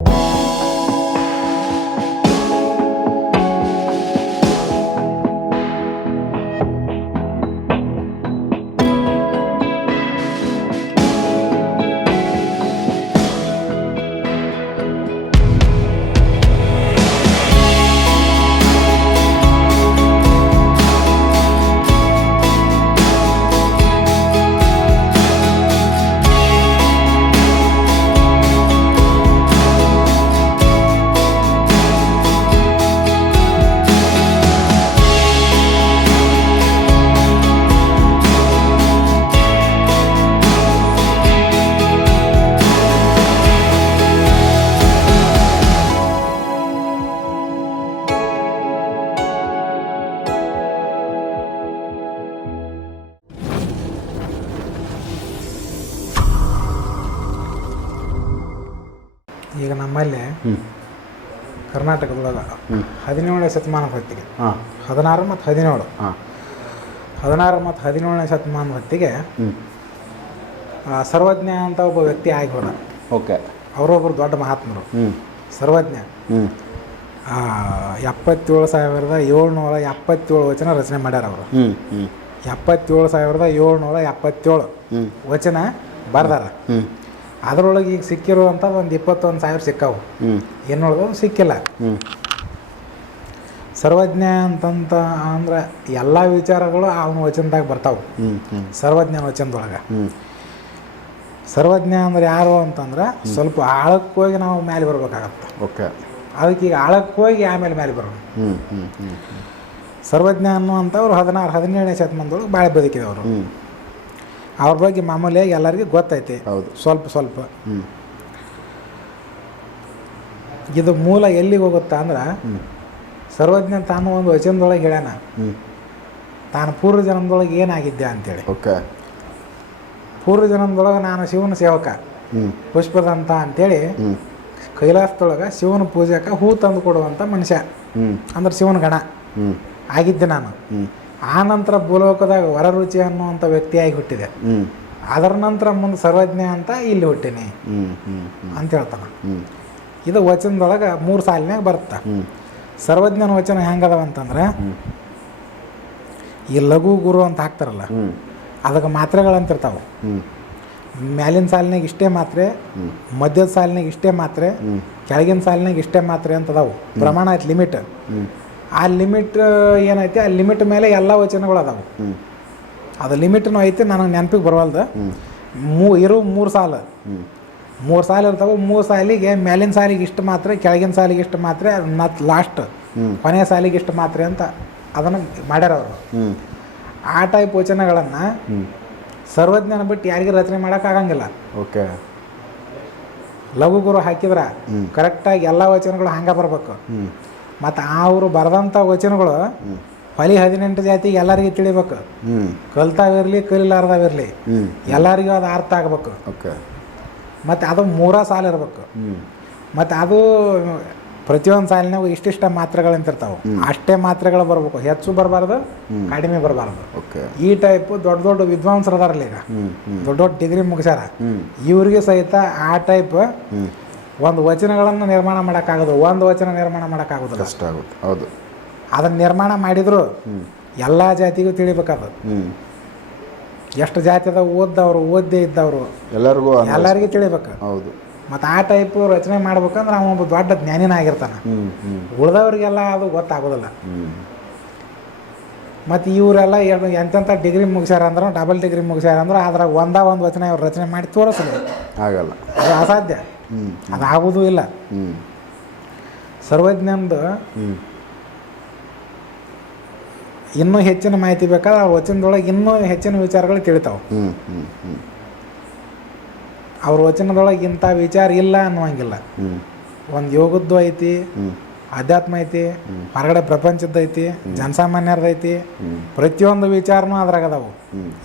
ಈಗ ಕರ್ನಾಟಕದೊಳಗೆ ಹದಿನೇಳನೇ ಶತಮಾನ ಹೊತ್ತಿಗೆ. ಹದಿನಾರು ಮತ್ತು ಹದಿನೇಳು. ಹದಿನಾರು ಮತ್ತು ಹದಿನೇಳನೇ ಶತಮಾನ ಹೊತ್ತಿಗೆ ಸರ್ವಜ್ಞ ಅಂತ ಒಬ್ಬ ವ್ಯಕ್ತಿ ಆಗಿ ಹೋದ ಓಕೆ. ಅವರೊಬ್ಬರು ದೊಡ್ಡ ಮಹಾತ್ಮರು. ಸರ್ವಜ್ಞ. ಎಪ್ಪತ್ತೇಳು ಸಾವಿರದ ಏಳ್ನೂರ ಎಪ್ಪತ್ತೇಳು ವಚನ ರಚನೆ ಮಾಡ್ಯಾರ ಅವರು. ಎಪ್ಪತ್ತೇಳು ಸಾವಿರದ ಏಳ್ನೂರ ಎಪ್ಪತ್ತೇಳು ವಚನ ಬರ್ದಾರ. ಅದರೊಳಗೆ ಈಗ ಸಿಕ್ಕಿರುವಂಥ ಒಂದು ಇಪ್ಪತ್ತೊಂದು ಸಾವಿರ ಸಿಕ್ಕಾವು. ಇನ್ನೊಳಗೆ ಸಿಕ್ಕಿಲ್ಲ. ಸರ್ವಜ್ಞ ಅಂತಂತ ಅಂದ್ರೆ ಎಲ್ಲ ವಿಚಾರಗಳು ಅವನ ವಚನದಾಗ ಬರ್ತಾವೆ. ಸರ್ವಜ್ಞನ ವಚನದೊಳಗೆ. ಸರ್ವಜ್ಞ ಅಂದ್ರೆ ಯಾರು ಅಂತಂದ್ರೆ ಸ್ವಲ್ಪ ಆಳಕ್ಕೆ ಹೋಗಿ ನಾವು ಮೇಲೆ ಬರ್ಬೇಕಾಗತ್ತೆ. ಓಕೆ. ಅದಕ್ಕೆ ಈಗ ಆಳಕ್ಕೆ ಹೋಗಿ ಆಮೇಲೆ ಮೇಲೆ ಬರೋಣ. ಸರ್ವಜ್ಞ ಅನ್ನುವಂಥವ್ರು ಹದಿನಾರು ಹದಿನೇಳನೇ ಶತಮಾನದೊಳಗೆ ಭಾಳ ಬದುಕಿದವರು. ಅವ್ರ ಬಗ್ಗೆ ಮಾಮೂಲಿಯಾಗಿ ಎಲ್ಲರಿಗೂ ಗೊತ್ತೈತಿ. ಹೌದು. ಸ್ವಲ್ಪ ಸ್ವಲ್ಪ. ಇದು ಮೂಲ ಎಲ್ಲಿಗೆ ಹೋಗುತ್ತಾ ಅಂದ್ರೆ ಸರ್ವಜ್ಞ ತಾನು ಒಂದು ವಚನದೊಳಗೆ ಹೇಳ್ಯಾನ. ತಾನು ಪೂರ್ವ ಜನ್ಮದೊಳಗೆ ಏನಾಗಿದ್ದೆ ಅಂತೇಳಿ. ಓಕೆ. ಪೂರ್ವ ಜನ್ಮದೊಳಗೆ ನಾನು ಶಿವನ ಸೇವಕ. ಪುಷ್ಪದಂತ ಅಂತೇಳಿ ಕೈಲಾಸದೊಳಗೆ ಶಿವನ ಪೂಜೆಗೆ ಹೂ ತಂದು ಕೊಡುವಂಥ ಮನುಷ್ಯ. ಅಂದ್ರೆ ಶಿವನ ಗಣ. ಆಗಿದ್ದೆ ನಾನು. ಆ ನಂತರ ಭೂಲೋಕದಾಗ ವರರುಚಿ ಅನ್ನುವಂಥ ವ್ಯಕ್ತಿಯಾಗಿ ಹುಟ್ಟಿದೆ. ಅದರ ನಂತರ ಮುಂದೆ ಸರ್ವಜ್ಞ ಅಂತ ಇಲ್ಲಿ ಹುಟ್ಟಿನಿ. ಅಂತ ಹೇಳ್ತಾನೆ. ಇದು ವಚನದೊಳಗೆ ಮೂರು ಸಾಲಿನಾಗ ಬರುತ್ತೆ. ಸರ್ವಜ್ಞನ ವಚನ ಹೆಂಗದವ ಅಂತಂದ್ರೆ ಈ ಲಘು ಗುರು ಅಂತ ಹಾಕ್ತಾರಲ್ಲ ಅದಕ್ಕೆ ಮಾತ್ರೆಗಳಂತಿರ್ತಾವೆ. ಮ್ಯಾಲಿನ ಸಾಲಿನಾಗ ಇಷ್ಟೇ ಮಾತ್ರೆ ಮಧ್ಯದ ಸಾಲಿನಾಗ ಇಷ್ಟೇ ಮಾತ್ರೆ ಕೆಳಗಿನ ಸಾಲಿನಾಗ ಇಷ್ಟೇ ಮಾತ್ರೆ ಅಂತ ಅದಾವು ಪ್ರಮಾಣ ಐತಿ ಲಿಮಿಟ್. ಆ ಲಿಮಿಟ್ ಏನೈತಿ ಆ ಲಿಮಿಟ್ ಮೇಲೆ ಎಲ್ಲ ವಚನಗಳು ಅದಾವು. ಅದು ಲಿಮಿಟ್ನು ಐತಿ ನನಗೆ ನೆನಪಿಗೆ ಬರವಲ್ದು. ಮೂ ಇರೋ ಮೂರು ಸಾಲ. ಮೂರು ಸಾಲ ಇರ್ತಾವೆ ಮೂರು ಸಾಲಿಗೆ ಮೇಲಿನ ಸಾಲಿಗೆ ಇಷ್ಟು ಮಾತ್ರ ಕೆಳಗಿನ ಸಾಲಿಗೆ ಇಷ್ಟು ಮಾತ್ರ ಮತ್ತು ಲಾಸ್ಟ್ ಕೊನೆಯ ಸಾಲಿಗೆ ಇಷ್ಟು ಮಾತ್ರ ಅಂತ ಅದನ್ನು ಮಾಡ್ಯಾರ ಅವರು. ಆ ಟೈಪ್ ವಚನಗಳನ್ನು ಸರ್ವಜ್ಞಾನ ಬಿಟ್ಟು ಯಾರಿಗೂ ರಚನೆ ಮಾಡೋಕ್ಕಾಗಂಗಿಲ್ಲ ಓಕೆ. ಲಘು ಗುರು ಹಾಕಿದ್ರೆ ಕರೆಕ್ಟಾಗಿ ಎಲ್ಲ ವಚನಗಳು ಹಂಗೆ ಬರ್ಬೇಕು. ಮತ್ತು ಅವರು ಬರೆದಂಥ ವಚನಗಳು ಹೊಲಿ ಹದಿನೆಂಟು ಜಾತಿಗೆ ಎಲ್ಲರಿಗೂ ತಿಳಿಬೇಕು. ಕಲ್ತಾವಿರಲಿ ಕಲಿಲಾರ್ದಾವಿರಲಿ ಎಲ್ಲರಿಗೂ ಅದು ಅರ್ಥ ಆಗ್ಬೇಕು. ಓಕೆ. ಮತ್ತು ಅದು ಮೂರ ಸಾಲ ಇರಬೇಕು. ಮತ್ತು ಅದು ಪ್ರತಿಯೊಂದು ಸಾಲಿನಾಗ ಇಷ್ಟಿಷ್ಟ ಅಂತ ಇರ್ತಾವೆ ಅಷ್ಟೇ ಮಾತ್ರೆಗಳು ಬರ್ಬೇಕು. ಹೆಚ್ಚು ಬರಬಾರ್ದು ಕಡಿಮೆ ಬರಬಾರ್ದು. ಓಕೆ. ಈ ಟೈಪ್ ದೊಡ್ಡ ದೊಡ್ಡ ವಿದ್ವಾಂಸರು ಅದಾರಲ್ಲ ಈಗ ದೊಡ್ಡ ದೊಡ್ಡ ಡಿಗ್ರಿ ಮುಗಿಸ್ಯಾರ. ಇವ್ರಿಗೆ ಸಹಿತ ಆ ಟೈಪ್ ಒಂದು ವಚನಗಳನ್ನು ನಿರ್ಮಾಣ ಮಾಡೋಕ್ಕಾಗೋದು ಒಂದು ವಚನ ನಿರ್ಮಾಣ ಮಾಡೋಕ್ಕಾಗೋದಿಲ್ಲ. ಕಷ್ಟ ಆಗುತ್ತೆ ಹೌದು. ಅದನ್ನು ನಿರ್ಮಾಣ ಮಾಡಿದ್ರು ಎಲ್ಲ ಜಾತಿಗೂ ತಿಳಿಬೇಕದು ಎಷ್ಟು ಜಾತಿ ಅದಾವ ಓದ್ದವ್ರು ಓದ್ದೇ ಇದ್ದವರು ಎಲ್ಲರಿಗೂ ಎಲ್ಲರಿಗೂ ತಿಳಿಬೇಕು. ಹೌದು. ಮತ್ತು ಆ ಟೈಪ್ ರಚನೆ ಮಾಡ್ಬೇಕಂದ್ರೆ ಅವ ಒಬ್ಬ ದೊಡ್ಡ ಜ್ಞಾನಿನ ಆಗಿರ್ತಾನೆ. ಉಳ್ದವ್ರಿಗೆಲ್ಲ ಅದು ಗೊತ್ತಾಗೋದಿಲ್ಲ. ಮತ್ತು ಇವರೆಲ್ಲ ಎರಡು ಎಂತೆಂಥ ಡಿಗ್ರಿ ಮುಗಿಸ್ಯಾರ ಅಂದ್ರೆ ಡಬಲ್ ಡಿಗ್ರಿ ಮುಗಿಸ್ಯಾರ ಅಂದ್ರೆ ಅದ್ರಾಗ ಒಂದ ಒಂದು ವಚನ ಇವ್ರು ರಚನೆ ಮಾಡಿ ತೋರಿಸಲಿ ಆಗಲ್ಲ. ಅದು ಅಸಾಧ್ಯ. ಹ್ಞೂ ಅದು ಆಗೋದೂ ಇಲ್ಲ ಸರ್ವಜ್ಞಂದು ಇನ್ನೂ ಹೆಚ್ಚಿನ ಮಾಹಿತಿ ಬೇಕಾದ್ರೆ ಆ ವಚನದೊಳಗೆ ಇನ್ನೂ ಹೆಚ್ಚಿನ ವಿಚಾರಗಳು ತಿಳಿತಾವೆ ಅವ್ರ ವಚನದೊಳಗೆ ಇಂಥ ವಿಚಾರ ಇಲ್ಲ ಅನ್ನುವಂಗಿಲ್ಲ. ಒಂದು ಯೋಗದ್ದು ಐತಿ ಆಧ್ಯಾತ್ಮ ಐತಿ ಹೊರಗಡೆ ಪ್ರಪಂಚದ ಐತಿ ಜನಸಾಮಾನ್ಯರದ ಐತಿ ಪ್ರತಿಯೊಂದು ವಿಚಾರನೂ ಅದ್ರಾಗ ಅದಾವು.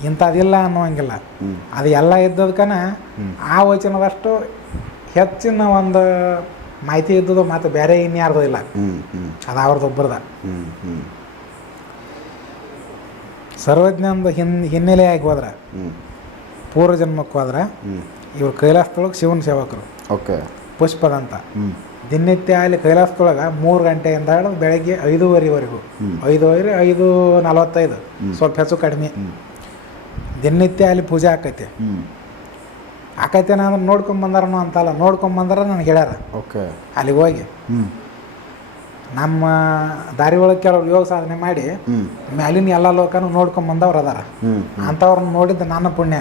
ಇಂಥದಿಲ್ಲ ಅನ್ನುವಂಗಿಲ್ಲ. ಅದು ಎಲ್ಲ ಇದ್ದದಕ್ಕನ ಆ ವಚನದಷ್ಟು ಹೆಚ್ಚಿನ ಒಂದು ಮಾಹಿತಿ ಇದ್ದದ್ದು ಮತ್ತು ಬೇರೆ ಇನ್ಯಾರ್ದು ಇಲ್ಲ. ಅದು ಅವ್ರದ್ದು ಒಬ್ಬರದ ಸರ್ವಜ್ಞಂದು ಹಿನ್ ಹಿನ್ನೆಲೆಯಾಗಿ ಹೋದ್ರೆ ಪೂರ್ವ ಜನ್ಮಕ್ಕೆ ಹೋದ್ರೆ ಇವ್ರು ಕೈಲಾಸದೊಳಗೆ ಶಿವನ ಸೇವಕರು. ಓಕೆ. ಪುಷ್ಪದಂತ. ಹ್ಞೂ ದಿನನಿತ್ಯ ಅಲ್ಲಿ ಕೈಲಾಸದೊಳಗೆ ಮೂರು ಗಂಟೆಯಿಂದ ಹಿಡಿದು ಬೆಳಗ್ಗೆ ಐದೂವರೆವರೆಗೂ. ಐದೂವರೆ ಐದು ನಲವತ್ತೈದು. ಸ್ವಲ್ಪ ಹೆಚ್ಚು ಕಡಿಮೆ. ದಿನನಿತ್ಯ ಅಲ್ಲಿ ಪೂಜೆ ಆಕೈತಿ. ಹ್ಞೂ ಆಕೈತೆ ಅಂದ್ರೆ ನೋಡ್ಕೊಂಬಂದಾರನು ಅಂತಲ್ಲ ನೋಡ್ಕೊಂಬಂದಾರ ನನಗೆ ಹೇಳ್ಯಾರ. ಓಕೆ. ಅಲ್ಲಿಗೆ ಹೋಗಿ. ಹ್ಞೂ ನಮ್ಮ ದಾರಿ ಒಳಗೆ ಕೆಲವ್ರು ಯೋಗ ಸಾಧನೆ ಮಾಡಿ ಮ್ಯಾಲಿನ ಎಲ್ಲ ಲೋಕನು ನೋಡ್ಕೊಂಬಂದವ್ರು ಅದಾರ. ಹ್ಞೂ ಅಂಥವ್ರನ್ನ ನೋಡಿದ್ದು ನನ್ನ ಪುಣ್ಯ.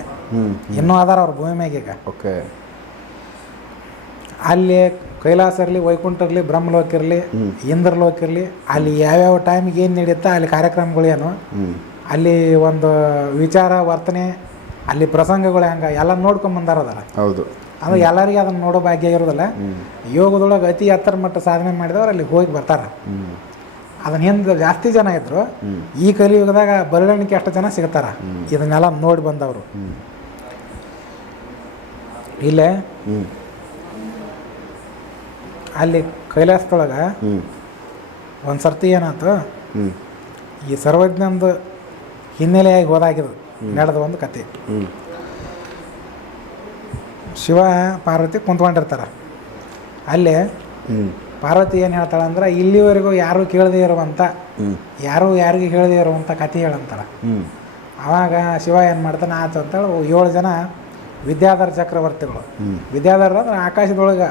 ಇನ್ನೂ ಅದಾರ ಅವ್ರ ಭೂಮಿ ಮ್ಯಾಗ ಈಗ. ಓಕೆ. ಅಲ್ಲಿ ಕೈಲಾಸ ಇರಲಿ ವೈಕುಂಠ ಇರಲಿ ಬ್ರಹ್ಮಲೋಕ ಇರಲಿ. ಇಂದ್ರಲೋಕ ಇರಲಿ ಅಲ್ಲಿ ಯಾವ್ಯಾವ ಟೈಮಿಗೆ ಏನು ನಡೀತಾ ಅಲ್ಲಿ ಕಾರ್ಯಕ್ರಮಗಳು ಏನು ಅಲ್ಲಿ ಒಂದು ವಿಚಾರ ವರ್ತನೆ ಅಲ್ಲಿ ಪ್ರಸಂಗಗಳು ಹೆಂಗೆ ಎಲ್ಲ ನೋಡ್ಕೊಂಬಂದಾರದಲ್ಲ ಹೌದು. ಅಂದ್ರೆ ಎಲ್ಲರಿಗೆ ಅದನ್ನ ನೋಡೋ ಭಾಗ್ಯ ಇರೋದಲ್ಲ. ಯೋಗದೊಳಗೆ ಅತಿ ಎತ್ತರ ಮಟ್ಟ ಸಾಧನೆ ಮಾಡಿದವ್ರು ಅಲ್ಲಿ ಹೋಗಿ ಬರ್ತಾರೆ. ಅದನ್ನ ಹಿಂದೆ ಜಾಸ್ತಿ ಜನ ಇದ್ರು. ಈ ಕಲಿಯುಗದಾಗ ಬರವಣಿಗೆ ಅಷ್ಟು ಜನ ಸಿಗ್ತಾರ. ಇದನ್ನೆಲ್ಲ ನೋಡಿ ಬಂದವರು. ಇಲ್ಲೇ ಅಲ್ಲಿ ಕೈಲಾಸದೊಳಗೆ ಒಂದ್ಸರ್ತಿ ಒಂದು ಸರ್ತಿ ಏನಾಯ್ತು ಈ ಸರ್ವಜ್ಞಂದು ಹಿನ್ನೆಲೆಯಾಗಿ ಹೋದಾಗಿದ್ದು. ನಡೆದ ಒಂದು ಕತೆ. ಶಿವ ಪಾರ್ವತಿ ಕುಂತ್ಕೊಂಡಿರ್ತಾರೆ. ಅಲ್ಲೇ ಪಾರ್ವತಿ ಏನು ಹೇಳ್ತಾಳೆ ಅಂದ್ರೆ ಇಲ್ಲಿವರೆಗೂ ಯಾರೂ ಕೇಳದೇ ಇರುವಂಥ ಯಾರು ಯಾರೂ ಯಾರಿಗೂ ಕೇಳದೇ ಇರುವಂಥ ಕತೆ ಹೇಳಂತಾಳೆ. ಅವಾಗ ಆವಾಗ ಶಿವ ಏನು ಮಾಡ್ತಾನೆ ಆತು ಅಂತೇಳಿ ಏಳು ಜನ ವಿದ್ಯಾಧರ ಚಕ್ರವರ್ತಿಗಳು. ವಿದ್ಯಾಧರ ಅಂದ್ರೆ ಆಕಾಶದೊಳಗೆ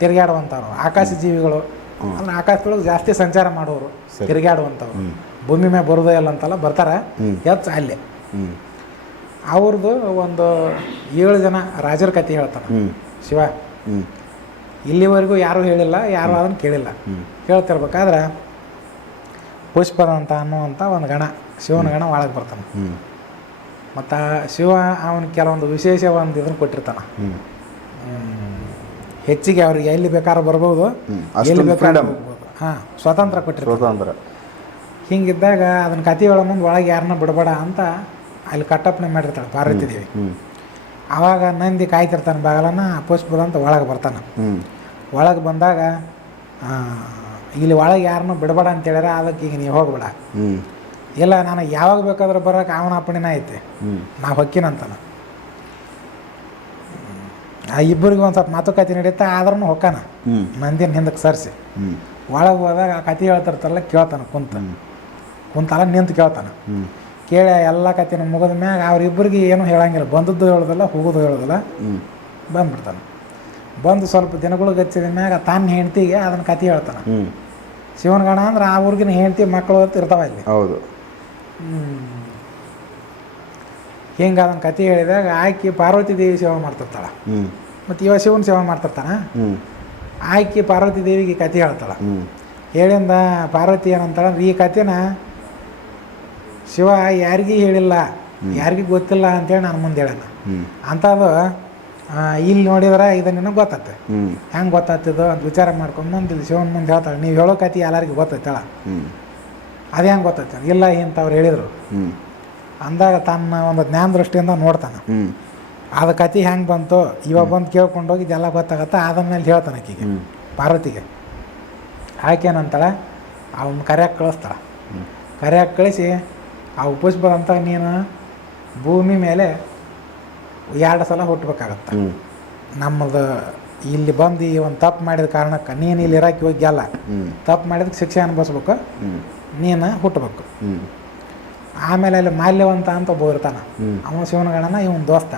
ತಿರುಗಾಡುವಂಥವ್ರು ಆಕಾಶ ಜೀವಿಗಳು. ಅಂದ್ರೆ ಆಕಾಶದೊಳಗೆ ಜಾಸ್ತಿ ಸಂಚಾರ ಮಾಡೋರು. ತಿರುಗಾಡುವಂಥವ್ರು ಭೂಮಿ ಮೇಲೆ ಬರೋದೇ ಇಲ್ಲ ಅಂತಲ್ಲ ಬರ್ತಾರೆ. ಹೆಚ್ಚು ಅಲ್ಲೇ. ಅವ್ರದ್ದು ಒಂದು ಏಳು ಜನ ರಾಜರ ಕತೆ ಹೇಳ್ತಾರೆ. ಶಿವ. ಇಲ್ಲಿವರೆಗೂ ಯಾರೂ ಹೇಳಿಲ್ಲ ಯಾರು ಅದನ್ನು ಕೇಳಿಲ್ಲ. ಹೇಳ್ತಿರ್ಬೇಕಾದ್ರೆ ಪುಷ್ಪದ ಅಂತ ಅನ್ನುವಂಥ ಒಂದು ಗಣ ಶಿವನ ಗಣ ಒಳಗೆ ಬರ್ತಾನೆ. ಮತ್ತು ಶಿವ ಅವನು ಕೆಲವೊಂದು ವಿಶೇಷ ಒಂದು ಇದನ್ನು ಕೊಟ್ಟಿರ್ತಾನೆ. ಹೆಚ್ಚಿಗೆ ಅವ್ರಿಗೆ ಎಲ್ಲಿ ಬೇಕಾದ್ರೂ ಬರ್ಬೋದು. ಎಲ್ಲಿ ಬೇಕಾದ್ರೆ ಹಾಂ ಸ್ವತಂತ್ರ ಕೊಟ್ಟಿರ್ತಾರೆ ಹಿಂಗಿದ್ದಾಗ ಅದನ್ನ ಕತೆ ಒಳಗೆ ಮುಂದೆ ಒಳಗೆ ಯಾರನ್ನ ಬಿಡಬೇಡ ಅಂತ ಅಲ್ಲಿ ಕಟ್ಟಪ್ಪನೆ ಮಾಡಿರ್ತಾಳೆ ಪಾರ್ವತಿ ದೇವಿ ಅವಾಗ ಆವಾಗ ನಂದಿ ಕಾಯ್ತಿರ್ತಾನೆ ಬಾಗಲನ್ನ ಪುಷ್ಪದಂತ ಒಳಗೆ ಬರ್ತಾನೆ. ಒಳಗೆ ಬಂದಾಗ ಇಲ್ಲಿ ಒಳಗೆ ಯಾರನ್ನೂ ಬಿಡಬೇಡ ಅಂತ ಹೇಳ್ಯಾರ ಅದಕ್ಕೆ ಈಗ ನೀವು ಹೋಗ್ಬೇಡ. ಇಲ್ಲ ನಾನು ಯಾವಾಗ ಬೇಕಾದ್ರೂ ಬರೋಕೆ ಅವನ ಅಪ್ಪಣಿನ ಐತೆ. ನಾ ಹೊಕ್ಕಿನಂತಾನ. ಆ ಇಬ್ಬರಿಗೆ ಒಂದು ಸ್ವಲ್ಪ ಮಾತುಕತೆ ನಡೀತಾ ಆದ್ರೂ ಹೊಕ್ಕಾನ. ನಂದಿನ ಹಿಂದಕ್ಕೆ ಸರಿಸಿ. ಒಳಗೆ ಹೋದಾಗ ಆ ಕತೆ ಹೇಳ್ತಿರ್ತಾರಲ್ಲ ಕೇಳ್ತಾನೆ ಕುಂತ. ಕುಂತಲ್ಲ ನಿಂತು ಕೇಳ್ತಾನೆ. ಕೇಳಿ ಎಲ್ಲ ಕತೆನ ಮುಗಿದ ಮ್ಯಾಗ ಅವ್ರಿಬ್ಬರಿಗೆ ಏನೂ ಹೇಳಂಗಿಲ್ಲ. ಬಂದದ್ದು ಹೇಳೋದಿಲ್ಲ ಹೋಗೋದು ಹೇಳೋದಿಲ್ಲ. ಹ್ಞೂ ಬಂದ್ಬಿಡ್ತಾನೆ. ಬಂದು ಸ್ವಲ್ಪ ದಿನಗಳು ಗಚ್ಚಿದ ಮ್ಯಾಗ ತನ್ನ ಹೆಂಡ್ತಿಗೆ ಅದನ್ನ ಕತೆ ಹೇಳ್ತಾನೆ. ಹ್ಞೂ ಶಿವನ ಗಣ ಅಂದ್ರೆ ಆ ಊರಿಗಿನ ಹೆಂಡ್ತಿ ಮಕ್ಕಳು ಅಂತ ಇರ್ತಾವ ಇಲ್ಲಿ ಹೌದು. ಹಿಂಗೆ ಅದನ್ನು ಕತೆ ಹೇಳಿದಾಗ ಆಕಿ ಪಾರ್ವತಿ ದೇವಿ ಸೇವೆ ಮಾಡ್ತಿರ್ತಾಳೆ. ಮತ್ತು ಇವ ಶಿವನ ಸೇವೆ ಮಾಡ್ತಿರ್ತಾನ. ಆಕಿ ಪಾರ್ವತಿ ದೇವಿಗೆ ಕತೆ ಹೇಳ್ತಾಳೆ. ಹೇಳಿಂದ ಪಾರ್ವತಿ ಏನಂತಾಳೆ ಈ ಕತೆನ ಶಿವ ಯಾರಿಗೂ ಹೇಳಿಲ್ಲ. ಯಾರಿಗೂ ಗೊತ್ತಿಲ್ಲ ಅಂತೇಳಿ ನಾನು ಮುಂದೆ ಹೇಳೋಣ. ಅಂಥದ್ದು ಇಲ್ಲಿ ನೋಡಿದ್ರೆ ಇದು ನಿನಗೆ ಗೊತ್ತತ್ತೆ ಹೆಂಗೆ ಗೊತ್ತಾಗ್ತಿದ್ದು ಅಂತ ವಿಚಾರ ಮಾಡ್ಕೊಂಡು ಮುಂದೆ ಶಿವನ್ ಮುಂದೆ ಹೇಳ್ತಾಳೆ. ನೀವು ಹೇಳೋ ಕತೆ ಎಲ್ಲರಿಗೂ ಗೊತ್ತೈತಳ ಅದು ಹೆಂಗೆ ಗೊತ್ತೈತೆ? ಇಲ್ಲ ಇಂಥವ್ರು ಹೇಳಿದರು. ಹ್ಞೂ ಅಂದಾಗ ತನ್ನ ಒಂದು ಜ್ಞಾನ ದೃಷ್ಟಿಯಿಂದ ನೋಡ್ತಾನೆ. ಅದು ಕತೆ ಹೆಂಗೆ ಬಂತು? ಇವಾಗ ಬಂದು ಕೇಳ್ಕೊಂಡು ಹೋಗಿ ಇದೆಲ್ಲ ಗೊತ್ತಾಗತ್ತೆ. ಮೇಲೆ ಹೇಳ್ತಾನೆ ಆಕಿಗೆ. ಪಾರ್ವತಿಗೆ. ಪಾರ್ವತಿಗೆ ಆಕೇನಂತಾಳೆ ಅವನ್ನ ಕರೆಯಕ್ಕೆ ಕಳಿಸ್ತಾಳೆ. ಕರೆಯಕ್ಕೆ ಕಳಿಸಿ ಆ ಪುಷ್ಪದಂತ ನೀನು ಭೂಮಿ ಮೇಲೆ ಎರಡು ಸಲ ಹುಟ್ಟಬೇಕಾಗತ್ತೆ ನಮ್ಮದು ಇಲ್ಲಿ ಬಂದು ಈ ಒಂದು ತಪ್ಪು ಮಾಡಿದ ಕಾರಣಕ್ಕೆ ನೀನು ಇಲ್ಲಿ ಇರೋಕೆ ಹೋಗ್ಯಲ್ಲ ಹ್ಞೂ ತಪ್ಪು ಮಾಡಿದಕ್ಕೆ ಶಿಕ್ಷೆ ಅನುಭವಿಸ್ಬೇಕು. ನೀನು ಹುಟ್ಟಬೇಕು ಆಮೇಲೆ ಅಲ್ಲಿ ಮಾಲ್ಯವಂತ ಅಂತ ಒಬ್ಬ ಇರ್ತಾನೆ. ಅವನ ಅವನು ಶಿವನ ಗಣನ ಇವನ್ ದೋಸ್ತ.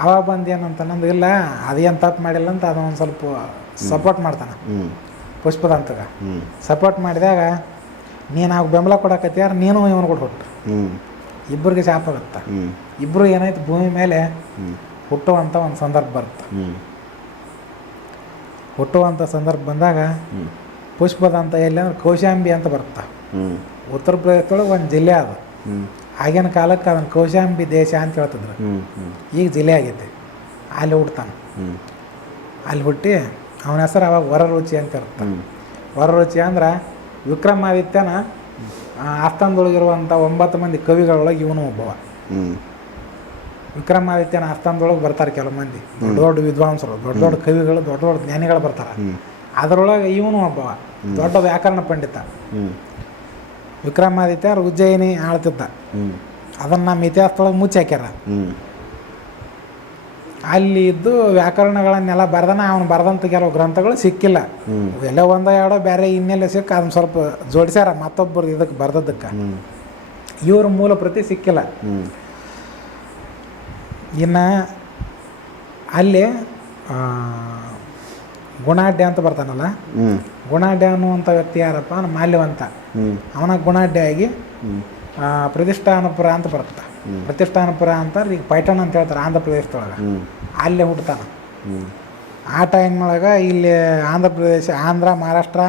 ಅವ ಅವಾಗ ಬಂದು ನಂದು ಇಲ್ಲ ಅದೇನು ತಪ್ಪು ಮಾಡಿಲ್ಲ ಅಂತ ಅದೊಂದು ಸ್ವಲ್ಪ ಸಪೋರ್ಟ್ ಮಾಡ್ತಾನೆ. ಪುಷ್ಪದಂತಗ. ಸಪೋರ್ಟ್ ಮಾಡಿದಾಗ ನೀನು ಅವಾಗ ಬೆಂಬಲ ಯಾರು? ನೀನು ಇವನು ಕೊಟ್ಟು ಹೊಟ್ಟು ಹ್ಞೂ ಇಬ್ಬರಿಗೆ ಶಾಪ ಆಗುತ್ತೆ. ಇಬ್ಬರು ಏನಾಯ್ತು? ಭೂಮಿ ಮೇಲೆ ಹುಟ್ಟುವಂಥ ಒಂದು ಸಂದರ್ಭ ಬರುತ್ತೆ. ಹುಟ್ಟುವಂಥ ಸಂದರ್ಭ ಬಂದಾಗ ಪುಷ್ಪದ ಅಂತ ಎಲ್ಲಿ ಅಂದ್ರೆ ಕೌಶಾಂಬಿ ಅಂತ ಬರುತ್ತೆ. ಉತ್ತರ ಪ್ರದೇಶದೊಳಗೆ ಒಂದು ಜಿಲ್ಲೆ ಅದು. ಆಗಿನ ಕಾಲಕ್ಕೆ ಅದನ್ನು ಕೌಶಾಂಬಿ ದೇಶ ಅಂತ ಹೇಳ್ತಿದ್ರು. ಈಗ ಜಿಲ್ಲೆ ಆಗೈತೆ. ಅಲ್ಲಿ ಹುಡ್ತಾನೆ ಅಲ್ಲಿ ಹುಟ್ಟಿ ಅವನ ಹೆಸರು ಅವಾಗ ವರರುಚಿ ಅಂತ ಇರುತ್ತೆ. ಹ್ಞೂ ವರರುಚಿ ಅಂದ್ರೆ ವಿಕ್ರಮಾದಿತ್ಯನ ಆಸ್ಥಾನದೊಳಗಿರುವಂಥ ಒಂಬತ್ತು ಮಂದಿ ಕವಿಗಳೊಳಗೆ ಇವನು ಒಬ್ಬವ. ವಿಕ್ರಮಾದಿತ್ಯನ ಆಸ್ಥಾನದೊಳಗೆ ಬರ್ತಾರೆ ಕೆಲವು ಮಂದಿ. ದೊಡ್ಡ ದೊಡ್ಡ ವಿದ್ವಾಂಸರು ದೊಡ್ಡ ದೊಡ್ಡ ಕವಿಗಳು ದೊಡ್ಡ ದೊಡ್ಡ ಜ್ಞಾನಿಗಳು ಬರ್ತಾರೆ. ಅದರೊಳಗೆ ಇವನು ಒಬ್ಬವ. ದೊಡ್ಡ ವ್ಯಾಕರಣ ಪಂಡಿತ. ವಿಕ್ರಮಾದಿತ್ಯ ಉಜ್ಜಯಿನಿ ಆಳ್ತಿದ್ದ. ಅದನ್ನು ನಮ್ಮ ಇತಿಹಾಸದೊಳಗೆ ಮುಚ್ಚಿ ಹಾಕ್ಯಾರ. ಅಲ್ಲಿ ಇದ್ದು ವ್ಯಾಕರಣಗಳನ್ನೆಲ್ಲ ಬರ್ದನ ಅವನು ಬರ್ದಂಥ ಕೆಲವು ಗ್ರಂಥಗಳು ಸಿಕ್ಕಿಲ್ಲ. ಎಲ್ಲ ಒಂದೋ ಎರಡೋ ಬೇರೆ ಇನ್ನೆಲ್ಲ ಸಿಕ್ಕ ಅದನ್ನ ಸ್ವಲ್ಪ ಜೋಡಿಸ್ಯಾರ ಮತ್ತೊಬ್ಬರು ಇದಕ್ಕೆ ಬರ್ದದ್ದಕ್ಕೆ. ಹ್ಞೂ ಇವ್ರ ಮೂಲ ಪ್ರತಿ ಸಿಕ್ಕಿಲ್ಲ. ಇನ್ನು ಅಲ್ಲಿ ಗುಣಾಢ್ಯ ಅಂತ ಬರ್ತಾನಲ್ಲ? ಗುಣಾಢ್ಯ ಅನ್ನುವಂಥ ವ್ಯಕ್ತಿ ಯಾರಪ್ಪ? ಮಾಲ್ಯವಂತ. ಅವನ ಗುಣಾಢ್ಯ ಆಗಿ ಪ್ರತಿಷ್ಠಾನಪುರ ಅಂತ ಬರುತ್ತೆ. ಹ್ಮ್. ಪ್ರತಿಷ್ಠಾನಪುರ ಅಂತ ಈಗ ಪೈಠಣ ಅಂತ ಹೇಳ್ತಾರೆ ಆಂಧ್ರ ಪ್ರದೇಶದೊಳಗೆ. ಅಲ್ಲೇ ಹುಡ್ತಾನ ಹ್ಞೂ ಆ ಟೈಮ್ನೊಳಗೆ ಇಲ್ಲಿ ಆಂಧ್ರ ಪ್ರದೇಶ ಆಂಧ್ರ ಮಹಾರಾಷ್ಟ್ರ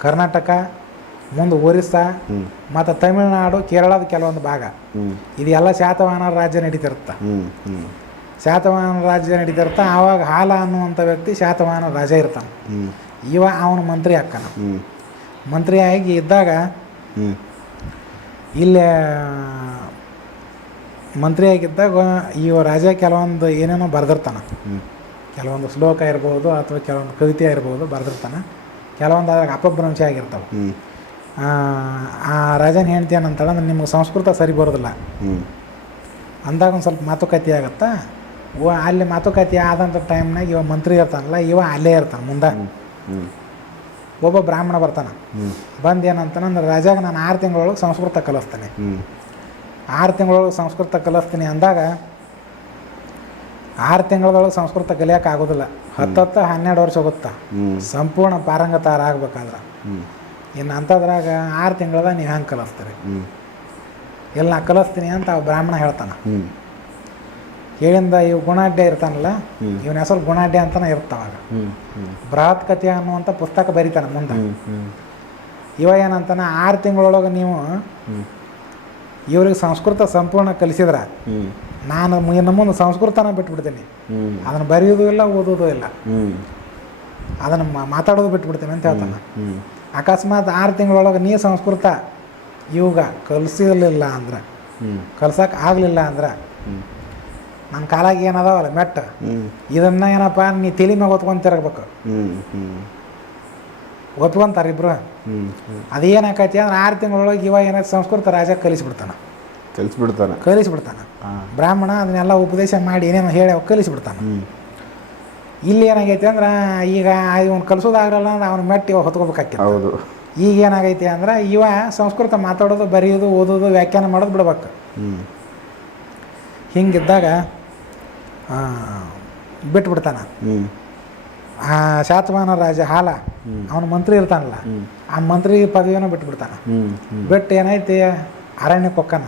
ಕರ್ನಾಟಕ ಮುಂದೆ ಒರಿಸ್ಸಾ ಮತ್ತು ತಮಿಳುನಾಡು ಕೇರಳದ ಕೆಲವೊಂದು ಭಾಗ. ಇದೆಲ್ಲ ಶಾತವಾಹನ ರಾಜ್ಯ ನಡೀತಿರುತ್ತೆ. ಶಾತವಾಹನ ರಾಜ್ಯ ನಡೀತಿರುತ್ತೆ. ಆವಾಗ ಹಾಲ ಅನ್ನುವಂಥ ವ್ಯಕ್ತಿ ಶಾತವಾಹನ ರಾಜ ಇರ್ತಾನೆ. ಇವ ಅವನು ಮಂತ್ರಿ ಹಾಕ್ಕಾನ ಹ್ಞೂ ಮಂತ್ರಿ ಆಗಿ ಇದ್ದಾಗ ಇಲ್ಲಿ ಮಂತ್ರಿ ಆಗಿದ್ದಾಗ ಇವ ರಾಜ ಕೆಲವೊಂದು ಏನೇನೋ ಬರೆದಿರ್ತಾನೆ. ಕೆಲವೊಂದು ಶ್ಲೋಕ ಇರ್ಬೋದು ಅಥವಾ ಕೆಲವೊಂದು ಕವಿತೆ ಇರ್ಬೋದು ಬರೆದಿರ್ತಾನೆ. ಕೆಲವೊಂದು ಅದ್ರಾಗ ಅಪಭ್ರಂಶ ಆಗಿರ್ತಾವೆ. ಆ ರಾಜನ ಹೆಂಡ್ತಿ ಏನಂತಾಳೆ ಅಂದ್ರೆ ನಿಮ್ಗೆ ಸಂಸ್ಕೃತ ಸರಿ ಬರೋದಿಲ್ಲ. ಅಂದಾಗ ಒಂದು ಸ್ವಲ್ಪ ಮಾತುಕತೆ ಆಗುತ್ತಾ. ಓ ಅಲ್ಲಿ ಮಾತುಕತೆ ಆದಂಥ ಟೈಮ್ನಾಗ ಇವ ಮಂತ್ರಿ ಇರ್ತಾನಲ್ಲ ಇವ ಅಲ್ಲೇ ಇರ್ತಾನೆ ಮುಂದೆ. ಒಬ್ಬ ಬ್ರಾಹ್ಮಣ ಬರ್ತಾನೆ. ಬಂದು ಏನಂತಾನೆ ಅಂದ್ರೆ ರಾಜಾಗ ನಾನು ಆರು ತಿಂಗಳೊಳಗೆ ಸಂಸ್ಕೃತ ಕಲಿಸ್ತಾನೆ. ಆರು ತಿಂಗಳೊಳಗೆ ಸಂಸ್ಕೃತ ಕಲಿಸ್ತೀನಿ ಅಂದಾಗ ಆರು ತಿಂಗಳೊಳಗೆ ಸಂಸ್ಕೃತ ಕಲಿಯೋಕೆ ಆಗೋದಿಲ್ಲ ಹತ್ತತ್ತು ಹನ್ನೆರಡು ವರ್ಷ ಹೋಗುತ್ತಾ ಸಂಪೂರ್ಣ ಪಾರಂಗತಾರ ಆಗ್ಬೇಕಾದ್ರೆ. ಇನ್ನು ಅಂಥದ್ರಾಗ ಆರು ತಿಂಗಳದಾಗ ನೀವು ಹೆಂಗೆ ಕಲಿಸ್ತೀರಿ. ಎಲ್ಲ ಇಲ್ಲ ನಾ ಕಲಿಸ್ತೀನಿ ಅಂತ ಅವ ಬ್ರಾಹ್ಮಣ ಹೇಳ್ತಾನೆ. ಕೇಳಿಂದ ಹೇಳಿಂದ ಇವು ಗುಣಾಢ್ಯ ಇರ್ತಾನಲ್ಲ. ಇವನ ಹೆಸರು ಗುಣಾಢ್ಯ ಅಂತಾನೆ ಇರ್ತಾವಾಗ ಬೃಹತ್ ಕಥೆ ಅನ್ನುವಂಥ ಪುಸ್ತಕ ಬರೀತಾನೆ ಮುಂದೆ. ಇವ ಏನಂತಾನೆ ಆರು ತಿಂಗಳೊಳಗೆ ನೀವು ಇವ್ರಿಗೆ ಸಂಸ್ಕೃತ ಸಂಪೂರ್ಣ ಕಲಿಸಿದ್ರೆ ನಾನು ನಮ್ಮೊಂದು ಸಂಸ್ಕೃತನ ಬಿಟ್ಬಿಡ್ತೀನಿ. ಅದನ್ನ ಬರೆಯೋದು ಇಲ್ಲ ಓದೋದು ಇಲ್ಲ. ಅದನ್ನು ಮಾತಾಡೋದು ಬಿಟ್ಬಿಡ್ತೀನಿ ಅಂತ ಹೇಳ್ತಾನೆ. ಅಕಸ್ಮಾತ್ ಆರು ತಿಂಗಳೊಳಗೆ ನೀ ಸಂಸ್ಕೃತ ಇವಾಗ ಕಲಿಸಿರ್ಲಿಲ್ಲ ಅಂದ್ರೆ ಕಲ್ಸಕ್ಕೆ ಆಗಲಿಲ್ಲ ಅಂದ್ರೆ ನನ್ನ ಕಾಲಾಗ ಏನದಾವಲ್ಲ ಮೆಟ್ಟ? ಇದನ್ನ ಏನಪ್ಪ ನೀ ತಲೆ ಮ್ಯಾಗ ಹ್ಞೂ ಒಪ್ಕೊಂತಾರೆ ಹ್ಞೂ ಅದೇನಾಕೈತಿ ಅಂದ್ರೆ ಆರು ತಿಂಗಳೊಳಗೆ ಇವ ಏನಾಯ್ತು ಸಂಸ್ಕೃತ ರಾಜ ಕಲಿಸ್ಬಿಡ್ತಾನೆ. ಕಲಿಸ್ಬಿಡ್ತಾನೆ. ಕಲಿಸ್ಬಿಡ್ತಾನೆ. ಬ್ರಾಹ್ಮಣ ಅದನ್ನೆಲ್ಲ ಉಪದೇಶ ಮಾಡಿ ಏನೇನು ಹೇಳಿ ಕಲಿಸ್ಬಿಡ್ತಾನೆ. ಇಲ್ಲಿ ಏನಾಗೈತಿ ಅಂದ್ರೆ ಈಗ ಇವನು ಕಲಿಸೋದಾಗಲ್ಲ ಅಂದ್ರೆ ಅವ್ನ ಮೆಟ್ಟಿ ಹೊತ್ಕೋಬೇಕಾಗ್ತದೆ ಹೌದು. ಈಗ ಏನಾಗೈತಿ ಅಂದ್ರೆ ಇವ ಸಂಸ್ಕೃತ ಮಾತಾಡೋದು ಬರೆಯೋದು ಓದೋದು ವ್ಯಾಖ್ಯಾನ ಮಾಡೋದು ಬಿಡ್ಬೇಕು. ಹಿಂಗಿದ್ದಾಗ ಬಿಟ್ಬಿಡ್ತಾನೆ. ಆ ಶಾತವಾಹನ ರಾಜ ಹಾಲ ಅವನ ಮಂತ್ರಿ ಇರ್ತಾನಲ್ಲ ಆ ಮಂತ್ರಿ ಪದವಿಯನ್ನು ಬಿಟ್ಬಿಡ್ತಾನ. ಬಿಟ್ಟು ಏನೈತಿ? ಅರಣ್ಯ ಕೊಕ್ಕನ.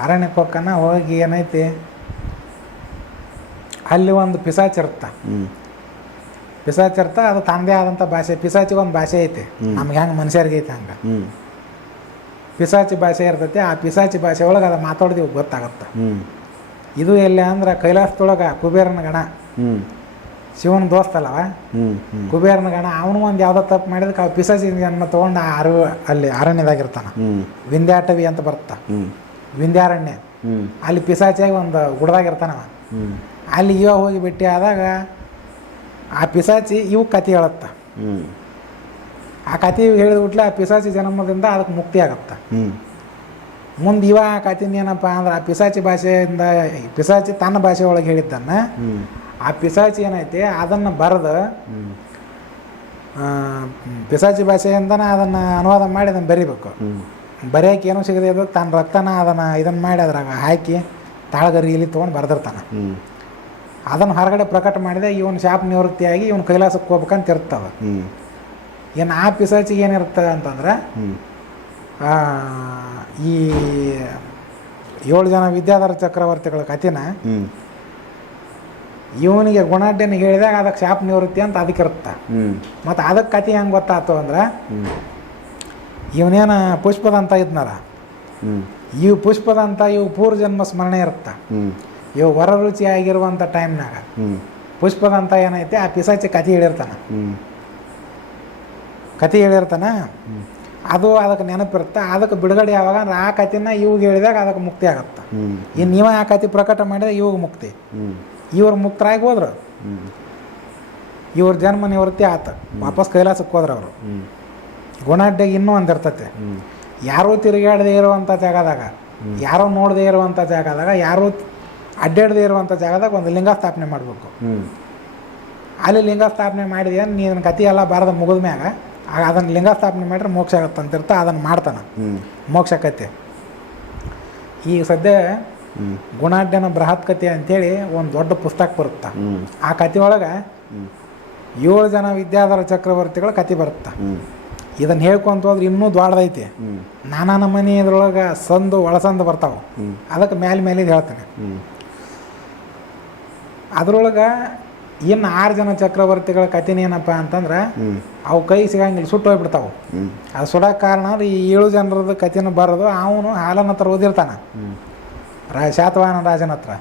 ಅರಣ್ಯ ಕೊಕ್ಕನ ಹೊಕ್ಕನ ಹೋಗಿ ಏನೈತಿ? ಅಲ್ಲಿ ಒಂದು ಪಿಸಾಚ್ ಇರುತ್ತೆ. ಹ್ಞೂ ಪಿಸಾಚ್ ಇರ್ತ ಅದು ತನ್ನದೇ ಆದಂಥ ಭಾಷೆ. ಪಿಸಾಚಿಗೆ ಒಂದು ಭಾಷೆ ಐತಿ. ನಮ್ಗೆ ಹೆಂಗೆ ಮನುಷ್ಯರಿಗೆ ಐತೆ ಹಂಗೆ. ಪಿಸಾಚಿ ಭಾಷೆ ಇರ್ತೈತಿ ಆ ಪಿಸಾಚಿ ಭಾಷೆ ಒಳಗೆ ಅದು ಮಾತಾಡ್ದೀವಿ ಗೊತ್ತಾಗುತ್ತೆ. ಇದು ಎಲ್ಲಿ ಅಂದ್ರೆ ಕೈಲಾಸದೊಳಗೆ ಕುಬೇರನ ಗಣ. ಶಿವನ ಹ್ಞೂ ಕುಬೇರನ ಗಣ ಅವನು ಒಂದು ಯಾವುದೋ ತಪ್ಪು ಮಾಡಿದಕ್ಕೆ ಅವ ಪಿಸಾಚಿ ಜನ್ಮ ತೊಗೊಂಡು ಆ ಅರಿವು ಅಲ್ಲಿ ಅರಣ್ಯದಾಗಿರ್ತಾನ. ವಿಂಧ್ಯಾಟವಿ ಅಂತ ಬರುತ್ತೆ. ಹ್ಞೂ ವಿಂಧ್ಯಾರಣ್ಯ. ಅಲ್ಲಿ ಪಿಸಾಚಿಯಾಗಿ ಒಂದು ಗುಡ್ದಾಗಿರ್ತಾನವ ಅಲ್ಲಿ ಇವ ಹೋಗಿ ಭೇಟಿ ಆದಾಗ ಆ ಪಿಸಾಚಿ ಇವು ಕತೆ ಹೇಳತ್ತ. ಆ ಕತೆ ಹೇಳಿದ್ಬಿಟ್ಲೆ ಆ ಪಿಸಾಚಿ ಜನ್ಮದಿಂದ ಅದಕ್ಕೆ ಮುಕ್ತಿ ಆಗತ್ತ. ಮುಂದೆ ಇವ ಆ ಕತಿನ ಏನಪ್ಪ ಅಂದ್ರೆ ಆ ಪಿಸಾಚಿ ಭಾಷೆಯಿಂದ ಪಿಸಾಚಿ ತನ್ನ ಭಾಷೆ ಒಳಗೆ ಹೇಳಿದ್ದನ್ನ ಆ ಪಿಸಾಚಿ ಏನೈತಿ ಅದನ್ನು ಬರೆದು ಪಿಸಾಚಿ ಭಾಷೆಯಿಂದನೇ ಅದನ್ನು ಅನುವಾದ ಮಾಡಿ ಅದನ್ನು ಬರಿಬೇಕು. ಬರೆಯಕ್ಕೆ ಬರೆಯೋಕೆ ಏನೂ ಸಿಗದೆ ಇದ್ದು ತನ್ನ ರಕ್ತನ ಅದನ್ನು ಇದನ್ನು ಮಾಡಿ ಅದ್ರಾಗ ಹಾಕಿ ತಾಳಗರಿಯಲ್ಲಿ ತೊಗೊಂಡು ಬರೆದಿರ್ತಾನೆ. ಅದನ್ನು ಹೊರಗಡೆ ಪ್ರಕಟ ಮಾಡಿದೆ ಇವನು ಶಾಪ ನಿವೃತ್ತಿಯಾಗಿ ಇವನು ಕೈಲಾಸಕ್ಕೆ ಹೋಗ್ಬೇಕಂತ ಇರ್ತವೆ. ಏನು ಆ ಪಿಸಾಚಿಗೆ ಏನಿರುತ್ತೆ ಅಂತಂದ್ರೆ ಈ ಏಳು ಜನ ವಿದ್ಯಾಧರ ಚಕ್ರವರ್ತಿಗಳ ಕಥೆನ ಇವನಿಗೆ ಗುಣಾಢ್ಯನ ಹೇಳಿದಾಗ ಅದಕ್ಕೆ ಶಾಪ ನಿವೃತ್ತಿ ಅಂತ ಅದಕ್ಕೆ ಇರುತ್ತೆ ಮತ್ತು ಅದಕ್ಕೆ ಕತೆ ಹೆಂಗೆ ಗೊತ್ತಾಯ್ತು ಅಂದ್ರೆ ಇವನೇನು ಪುಷ್ಪದಂತ ಇದ್ನಲ್ಲ? ಇವು ಪುಷ್ಪದಂತ ಇವು ಪೂರ್ವಜನ್ಮ ಸ್ಮರಣೆ ಇರುತ್ತೆ ಇವು ವರರುಚಿ ಆಗಿರುವಂಥ ಟೈಮ್ನಾಗ ಪುಷ್ಪದಂತ ಏನೈತೆ ಆ ಪಿಸಾಚಿ ಕತೆ ಹೇಳಿರ್ತಾನೆ. ಕತೆ ಹೇಳಿರ್ತಾನೆ? ಅದು ಅದಕ್ಕೆ ನೆನಪಿರುತ್ತೆ ಅದಕ್ಕೆ ಬಿಡುಗಡೆ ಯಾವಾಗ ಅಂದ್ರೆ ಆ ಕತೆನ ಇವಾಗ ಹೇಳಿದಾಗ ಅದಕ್ಕೆ ಮುಕ್ತಿ ಆಗುತ್ತೆ. ಇನ್ನು ನೀವೇ ಆ ಕತೆ ಪ್ರಕಟ ಮಾಡಿದಾಗ ಇವಾಗ ಮುಕ್ತಿ. ಇವ್ರು ಮುಕ್ತರಾಗಿ ಹೋದ್ರು. ಇವ್ರ ಜನ್ಮ ನಿವೃತ್ತಿ ಆತ. ವಾಪಸ್ ಕೈಲಾಸಕ್ಕೆ ಹೋದ್ರ ಅವರು. ಗುಣಾಡ್ಯಾಗ ಇನ್ನೂ ಒಂದಿರ್ತತೆ ಯಾರೂ ತಿರುಗಾಡದೇ ಇರುವಂಥ ಜಾಗದಾಗ ಯಾರೋ ನೋಡದೇ ಇರುವಂಥ ಜಾಗದಾಗ ಯಾರೂ ಅಡ್ಡಾಡದೇ ಇರುವಂಥ ಜಾಗದಾಗ ಒಂದು ಲಿಂಗ ಸ್ಥಾಪನೆ ಮಾಡಬೇಕು. ಅಲ್ಲಿ ಲಿಂಗ ಸ್ಥಾಪನೆ ಮಾಡಿದೆ ನೀನು ಗತಿ ಎಲ್ಲ ಬಾರದ ಮುಗಿದ ಮ್ಯಾಗ ಅದನ್ನು ಲಿಂಗ ಸ್ಥಾಪನೆ ಮಾಡಿದ್ರೆ ಮೋಕ್ಷ ಆಗತ್ತಂತಿರ್ತ ಅದನ್ನು ಮಾಡ್ತಾನೆ. ಮೋಕ್ಷ ಕತೆ ಈಗ ಸದ್ಯ ಗುಣಾಢ್ಯನ ಬೃಹತ್ ಕತೆ ಅಂತೇಳಿ ಒಂದು ದೊಡ್ಡ ಪುಸ್ತಕ ಬರುತ್ತೆ. ಆ ಕತೆ ಒಳಗೆ ಏಳು ಜನ ವಿದ್ಯಾಧರ ಚಕ್ರವರ್ತಿಗಳ ಕತೆ ಬರುತ್ತೆ. ಇದನ್ನು ಹೇಳ್ಕೊಂತ ಹೋದ್ರೆ ಇನ್ನೂ ದೊಡ್ಡದೈತಿ ನಾನಾ ನಮನಿ ಇದ್ರೊಳಗೆ ಸಂದು, ಒಳಸಂದು ಬರ್ತಾವೆ. ಅದಕ್ಕೆ ಮೇಲೆ ಮೇಲೆ ಹೇಳ್ತಾನೆ. ಅದ್ರೊಳಗ ಇನ್ನು ಆರು ಜನ ಚಕ್ರವರ್ತಿಗಳ ಕಥೆನೇ ಏನಪ್ಪ ಅಂತಂದ್ರೆ ಅವು ಕೈ ಸಿಗಂಗಿಲ್ಲ, ಸುಟ್ಟು ಹೋಗ್ಬಿಡ್ತಾವೆ. ಅದು ಸುಡೋಕೆ ಕಾರಣ ಈ ಏಳು ಜನರದ ಕಥೆನ ಬರೋದು, ಅವನು ಹಾಲನ್ನು ಹ್ಞೂ ರಾ ಶಾತವಾಹನ ರಾಜನ ಹತ್ರ.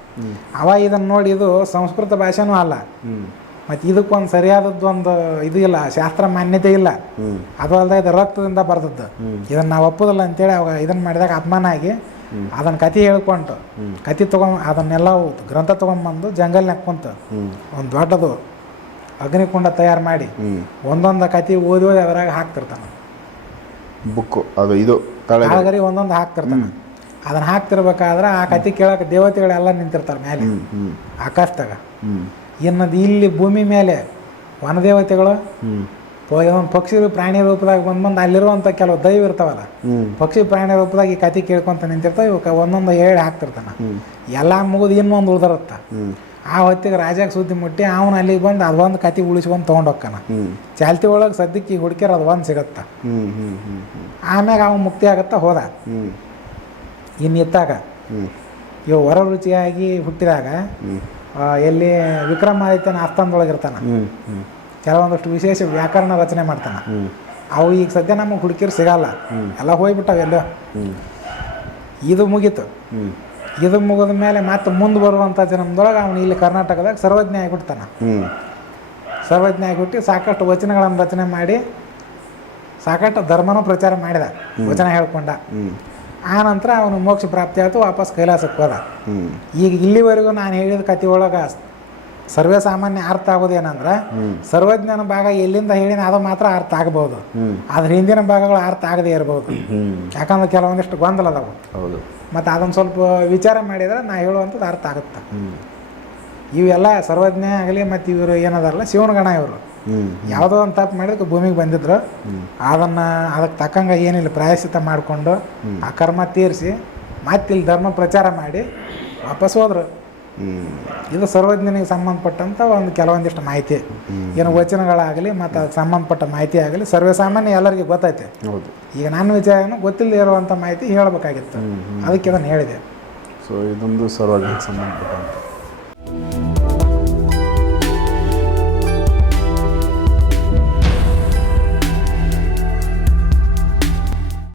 ಅವ ಇದನ್ನು ನೋಡಿ ಇದು ಸಂಸ್ಕೃತ ಭಾಷೆನೂ ಅಲ್ಲ. ಮತ್ತೆ ಇದಕ್ಕೊಂದು ಸರಿಯಾದದ್ದು ಒಂದು ಇದು ಇಲ್ಲ ಶಾಸ್ತ್ರ ಮಾನ್ಯತೆ ಇಲ್ಲ. ಅದು ಅಲ್ಲದೆ ಇದು ರಕ್ತದಿಂದ ಬರ್ತದ್ದು. ಇದನ್ನು ನಾವು ಒಪ್ಪೋದಿಲ್ಲ ಅಂತೇಳಿ ಅವಾಗ ಇದನ್ನು ಮಾಡಿದಾಗ ಅಪಮಾನ ಆಗಿ ಅದನ್ನು ಕತೆ ಹೇಳ್ಕೊಂಡು ಕತೆ ತೊಗೊಂಡು ಅದನ್ನೆಲ್ಲ ಗ್ರಂಥ ತೊಗೊಂಬಂದು ಜಂಗಲ್ನಾಗ ಕುಂತು. ಒಂದು ದೊಡ್ಡದು ಅಗ್ನಿಕುಂಡ ತಯಾರು ಮಾಡಿ ಒಂದೊಂದು ಕತೆ ಓದಿ ಓದಿ ಅದ್ರಾಗ ಹಾಕ್ತಿರ್ತಾನೆ. ಬುಕ್ಕು ಅದು ಇದು ಒಂದೊಂದು ಹಾಕ್ತಿರ್ತಾನೆ. ಅದನ್ನ ಹಾಕ್ತಿರ್ಬೇಕಾದ್ರೆ ಆ ಕತೆ ಕೇಳಕ್ಕೆ ದೇವತೆಗಳೆಲ್ಲ ನಿಂತಿರ್ತಾರೆ ಮೇಲೆ ಆಕಾಶದಾಗ. ಇನ್ನದು ಇಲ್ಲಿ ಭೂಮಿ ಮೇಲೆ ವನದೇವತೆಗಳು ಪಕ್ಷಿ ಪ್ರಾಣಿ ರೂಪದಾಗ ಬಂದು ಬಂದು ಅಲ್ಲಿರುವಂಥ ಕೆಲವು ದೈವ ಇರ್ತಾವಲ್ಲ ಪಕ್ಷಿ ಪ್ರಾಣಿ ರೂಪದಾಗ ಈ ಕತೆ ಕೇಳ್ಕೊಂತ ನಿಂತಿರ್ತಾವೆ ಇವಕ್ಕೆ ಒಂದೊಂದು ಹೇಳಿ ಹಾಕ್ತಿರ್ತಾನ. ಎಲ್ಲ ಮುಗಿದು ಇನ್ನೊಂದು ಉಳ್ದಿರುತ್ತೆ. ಆ ಹೊತ್ತಿಗೆ ರಾಜಾಗ ಸುದ್ದಿ ಮುಟ್ಟಿ ಅವನು ಅಲ್ಲಿಗೆ ಬಂದು ಅದೊಂದು ಕತೆ ಉಳಿಸ್ಕೊಂಡು ತೊಗೊಂಡು ಹೋಗ್ತಾನ ಚಾಲ್ತಿ ಒಳಗೆ ಸದ್ಯಕ್ಕೆ ಹುಡುಕ್ಯಾರ ಅದು ಒಂದು ಸಿಗತ್ತ. ಆಮ್ಯಾಗ ಅವನು ಮುಕ್ತಿ ಆಗತ್ತಾ ಹೋದ? ಹ್ಞೂ ಇನ್ನು ಇತ್ತಾಗ ಹ್ಞೂ ಇವು ಹೊರ ರುಚಿಯಾಗಿ ಹುಟ್ಟಿದಾಗ ಎಲ್ಲಿ ವಿಕ್ರಮಾದಿತ್ಯನ ಆಸ್ಥಾನದೊಳಗಿರ್ತಾನೆ. ಕೆಲವೊಂದಷ್ಟು ವಿಶೇಷ ವ್ಯಾಕರಣ ರಚನೆ ಮಾಡ್ತಾನೆ. ಅವು ಈಗ ಸದ್ಯ ನಮಗೆ ಹುಡುಕಿರು ಸಿಗಲ್ಲ. ಎಲ್ಲ ಹೋಗ್ಬಿಟ್ಟಾವೆ ಎಲ್ಲೋ. ಇದು ಮುಗೀತು. ಇದು ಮುಗಿದ ಮೇಲೆ ಮತ್ತೆ ಮುಂದೆ ಬರುವಂಥ ಜನ್ಮದೊಳಗೆ ಅವನು ಇಲ್ಲಿ ಕರ್ನಾಟಕದಾಗ ಸರ್ವಜ್ಞ ಆಗಿಬಿಡ್ತಾನೆ ಸರ್ವಜ್ಞ ಆಗಿಬಿಟ್ಟು ಸಾಕಷ್ಟು ವಚನಗಳನ್ನು ರಚನೆ ಮಾಡಿ ಸಾಕಷ್ಟು ಧರ್ಮನೂ ಪ್ರಚಾರ ಮಾಡಿದ. ವಚನ ಹೇಳ್ಕೊಂಡ. ಆ ನಂತರ ಅವನು ಮೋಕ್ಷ ಪ್ರಾಪ್ತಿ ಆಯಿತು ವಾಪಸ್ ಕೈಲಾಸಕ್ಕೆ ಹೋದ. ಈಗ ಇಲ್ಲಿವರೆಗೂ ನಾನು ಹೇಳಿದ ಕತೆ ಒಳಗೆ ಸರ್ವೇ ಸಾಮಾನ್ಯ ಅರ್ಥ ಆಗೋದೇನಂದ್ರೆ ಸರ್ವಜ್ಞನ ಭಾಗ ಎಲ್ಲಿಂದ ಹೇಳಿನ ಅದು ಮಾತ್ರ ಅರ್ಥ ಆಗ್ಬೋದು. ಆದ್ರೆ ಅದ್ರ ಹಿಂದಿನ ಭಾಗಗಳು ಅರ್ಥ ಆಗದೇ ಇರ್ಬೋದು. ಯಾಕಂದ್ರೆ ಕೆಲವೊಂದಿಷ್ಟು ಗೊಂದಲ ಅದಾವು. ಹೌದು. ಮತ್ತು ಅದನ್ನು ಸ್ವಲ್ಪ ವಿಚಾರ ಮಾಡಿದ್ರೆ ನಾ ಹೇಳುವಂಥದ್ದು ಅರ್ಥ ಆಗುತ್ತೆ. ಇವೆಲ್ಲ ಸರ್ವಜ್ಞ ಆಗಲಿ ಮತ್ತು ಇವರು ಏನದಾರಲ್ಲ ಶಿವನಗಣ ಇವರು. ಹ್ಞೂ ಯಾವುದೋ ಒಂದು ತಪ್ಪು ಮಾಡಿದಕ್ಕೆ ಭೂಮಿಗೆ ಬಂದಿದ್ರು. ಅದನ್ನು ಅದಕ್ಕೆ ತಕ್ಕಂಗೆ ಏನಿಲ್ಲ ಪ್ರಾಯಶ್ಚಿತ ಮಾಡಿಕೊಂಡು ಆ ಕರ್ಮ ತೀರಿಸಿ ಮತ್ತೆ ಇಲ್ಲಿ ಧರ್ಮ ಪ್ರಚಾರ ಮಾಡಿ ವಾಪಸ್ ಹೋದ್ರು. ಇದು ಸರ್ವಜ್ಞನಿಗೆ ಸಂಬಂಧಪಟ್ಟಂಥ ಒಂದು ಕೆಲವೊಂದಿಷ್ಟು ಮಾಹಿತಿ. ಏನು ವಚನಗಳಾಗಲಿ ಮತ್ತು ಅದಕ್ಕೆ ಸಂಬಂಧಪಟ್ಟ ಮಾಹಿತಿ ಆಗಲಿ ಸರ್ವೇಸಾಮಾನ್ಯ ಎಲ್ಲರಿಗೂ ಗೊತ್ತೈತೆ ಹೌದು. ಈಗ ನನ್ನ ವಿಚಾರನೂ ಗೊತ್ತಿಲ್ಲದೆ ಇರುವಂಥ ಮಾಹಿತಿ ಹೇಳಬೇಕಾಗಿತ್ತು. ಅದಕ್ಕೆ ಅದನ್ನು ಹೇಳಿದೆ. ಸೊ ಇದೊಂದು ಸರ್ವಜ್ಞಕ್ಕೆ ಸಂಬಂಧಪಟ್ಟಂಥ